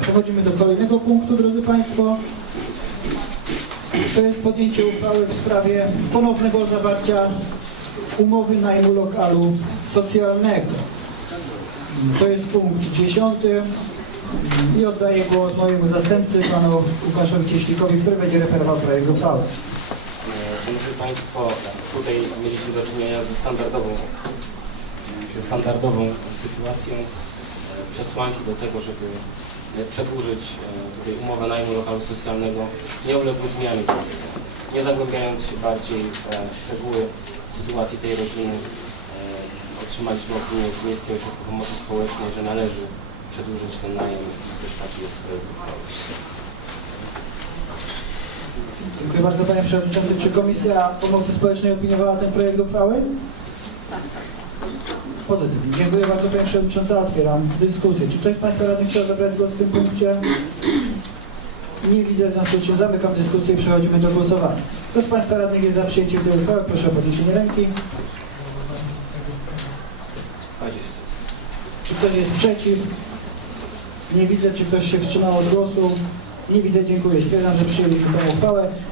Przechodzimy do kolejnego punktu, drodzy Państwo. To jest podjęcie uchwały w sprawie ponownego zawarcia umowy najmu lokalu socjalnego. To jest punkt dziesiąty i oddaję głos mojemu zastępcy, panu Łukaszowi Cieślikowi, który będzie referował projekt uchwały. Szanowni Państwo, tutaj mieliśmy do czynienia ze standardową, ze standardową sytuacją przesłanki do tego, żeby przedłużyć e, tutaj umowę najmu lokalu socjalnego nie uległy zmianie, więc nie zagłębiając się bardziej w e, szczegóły sytuacji tej rodziny, e, otrzymaliśmy opinię z Miejskiego Ośrodka Pomocy Społecznej, że należy przedłużyć ten najem i też taki jest projekt uchwały. Dziękuję bardzo Panie Przewodniczący. Czy Komisja Pomocy Społecznej opiniowała ten projekt uchwały? Pozytywnie. Dziękuję bardzo Panie Przewodniczący. Otwieram dyskusję. Czy ktoś z Państwa radnych chciał zabrać głos w tym punkcie? Nie widzę, w związku z czym zamykam dyskusję i przechodzimy do głosowania. Kto z Państwa radnych jest za przyjęciem tej uchwały? Proszę o podniesienie ręki. Czy ktoś jest przeciw? Nie widzę, czy ktoś się wstrzymał od głosu. Nie widzę, dziękuję. Stwierdzam, że przyjęliśmy tę uchwałę.